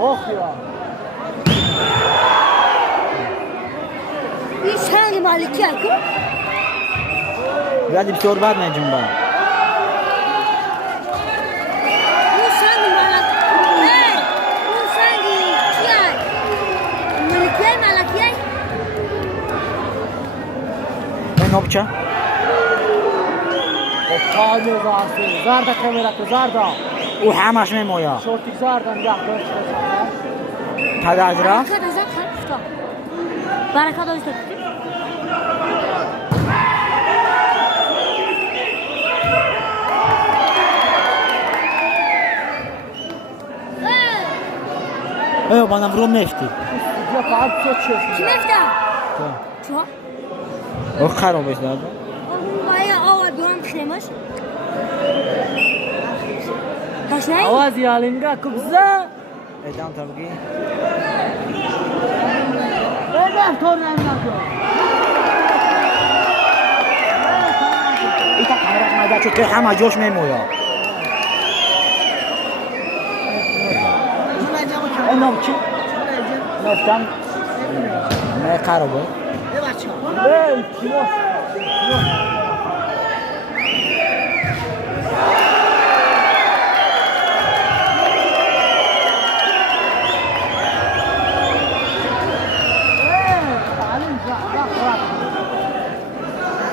Oh ya. İnsan maliki yakın. Vadi bir sorbat ne cumba. İnsan malaki. Hey, insan kiyay. Malaki. Ne nopça? Tane vardı. Zarda kamera zarda. O hamash memoya. Şortik zardan yaptı. Tadajra. Baraka da zaten usta. Baraka da usta. Bana vrum nefti. Ya park geçiyorsun. Kim efta? Çok. O kharob ist lazım. Bayağı ava duran kışlamış. Kaç ne? Avaz yalinga kubza. Edam tabii ki. Neden tornavida? İta kamera mayda çünkü hama josh memoya. E nopçu. Neftan. Ne kharob? Ey kilo.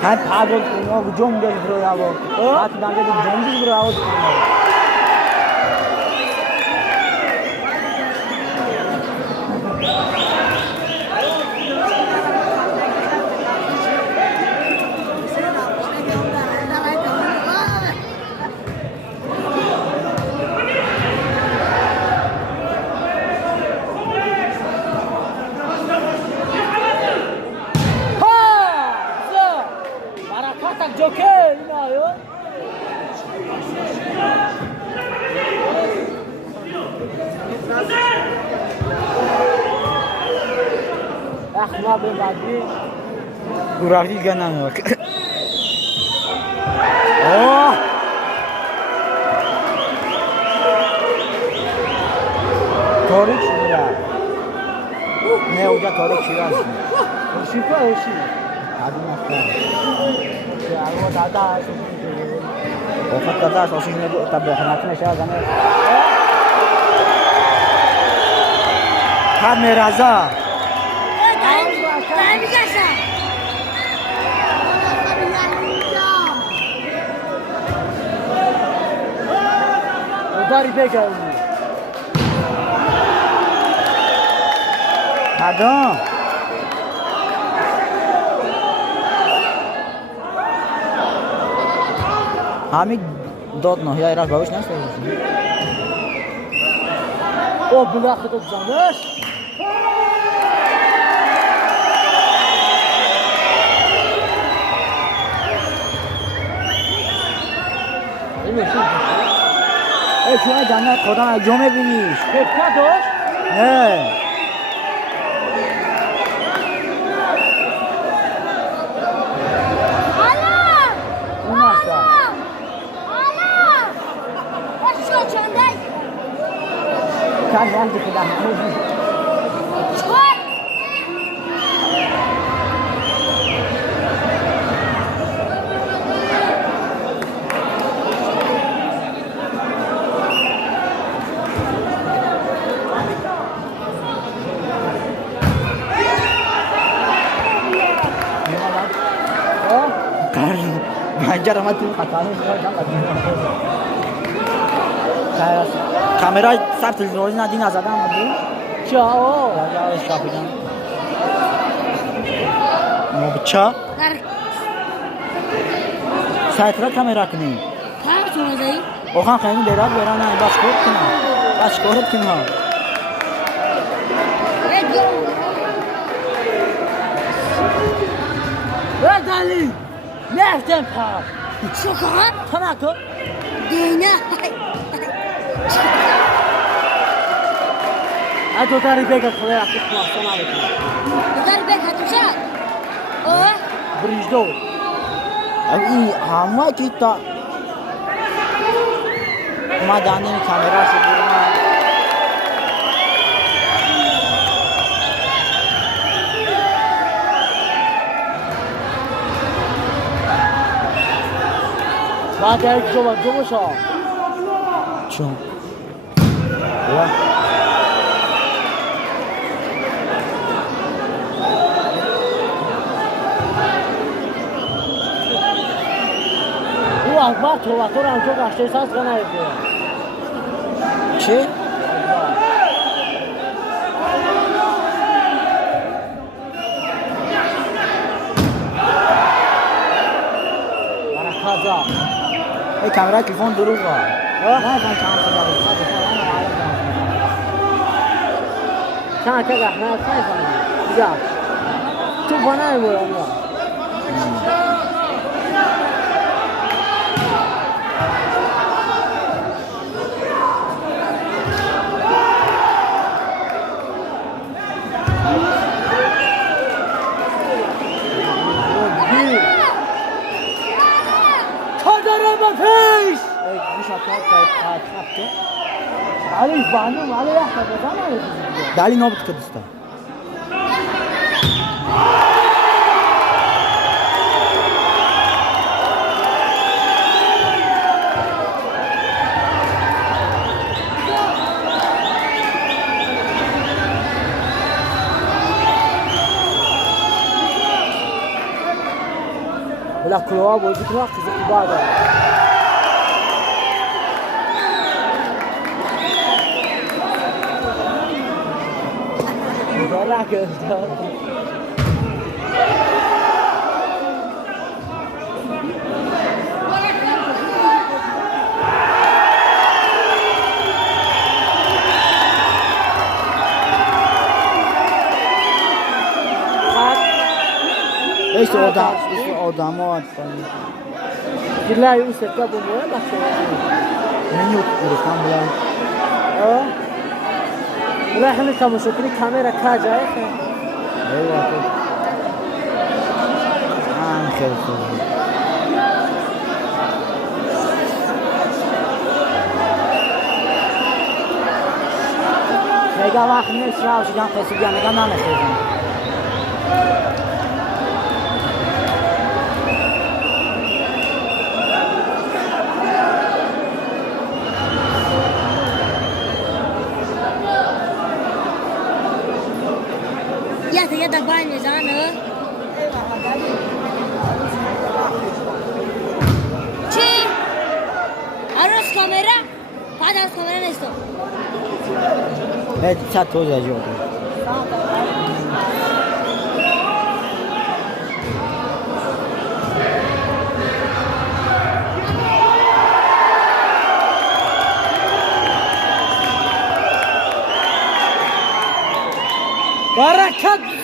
Hat pagol no jom gel bro yavo. Hat dange jom bro yavo. Joker ne yo? Ahma be badi. Gurafti ganan yok. Oh! Torik şira. Ne olacak torik şira? Şifa eşi. Hadi nasıl? Ya o dada. Okat kadar sosisnya bu tabi hanatnya saya kan. Kameraza. Daim geçer. Udari be geldi. Pardon. Hamid dodno ya raz bawisz nas? O blachy to zamierz. Ey şu an canlar kodan jome biniş. Pekka dost. He. Kan yan di kita. Banjar amat tuh katanya semua jangan. Kayak kamera satu రోజు నాది నా జగన్ ఉంది Ciao. రాజా షాపింగ్ మో బచ్చా saytra kamera kini Kaç sonra dayı? ohan kayın berat verana baş korup kim ha Ver dali. Nereden par? Şokan. Tanakı. Dine. Hadi udari be gel. Kolay akış mahsana bakın. Udari be katuşak. O. Brijdo. abi ama kita اومدن این کامراش بیرون. بعد یک جو باشا چون او اکبر تو رو همچون گشته ساز کنه ایده چی؟ برکت جا ای کامرای تلفن دروغ ها نه فهم چند خدا چند که گحنه از خیلی کنه بجا تو کنه بورا بیا پیش گوش ها علی بانو علی احمد بزنه دلی نابود که دوستا ولا كلوا بوجي تروح زي بعض راح كده ایش آدم ها لا يوسف قبل ولا منیوت گرفتم بلند ولا احنا كم شكلي كاميرا كاجا ایوه خیلی خوب نگاه وقت نیست راوش جان قصی جان نگاه نمیخوام یه دقیقه میزنه چی؟ عروس کامera بعد از کامera نیستم چند توز اجازه برکت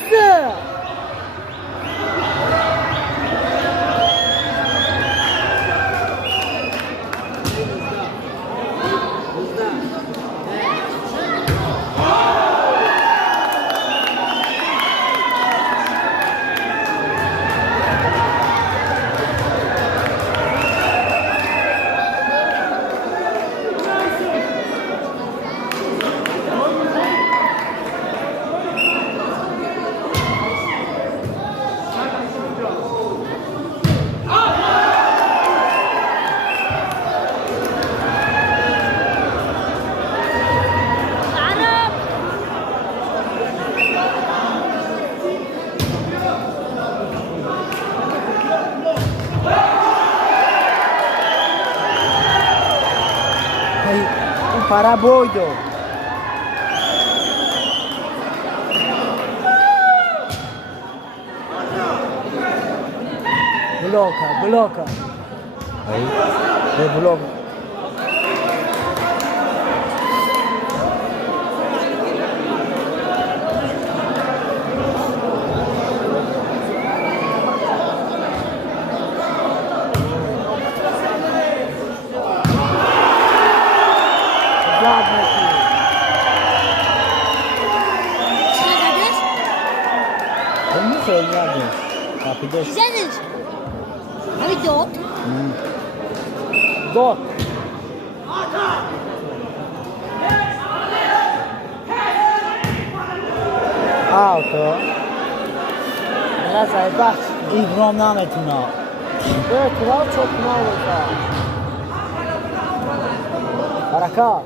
para boido بلوكا aí é bloco söyleyerdim. Kapıda. Güzeldir. Abi dört. Dört. Auto. Biraz bak. İbrahim Namet'in o. Evet, kral çok kral oldu. Baraka.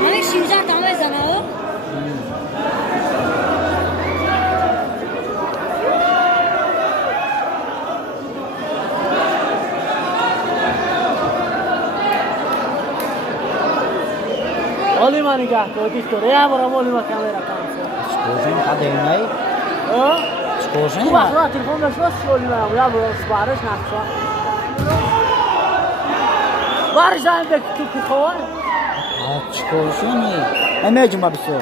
همین 16 تا بزنه ها. اولی من نگاه کن دیکتور یه برام اولی من کامera کامسه Skorzeń, kadejnej. Skorzeń? تو وقتا تلفن داشت واسه اولی من یا برام سپارش نقشه بارجان بک تو خوان A skorzeń. Emeciğim abi su.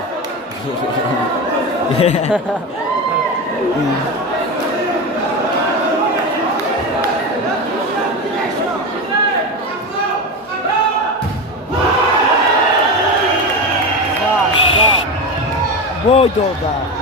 Boy da orada.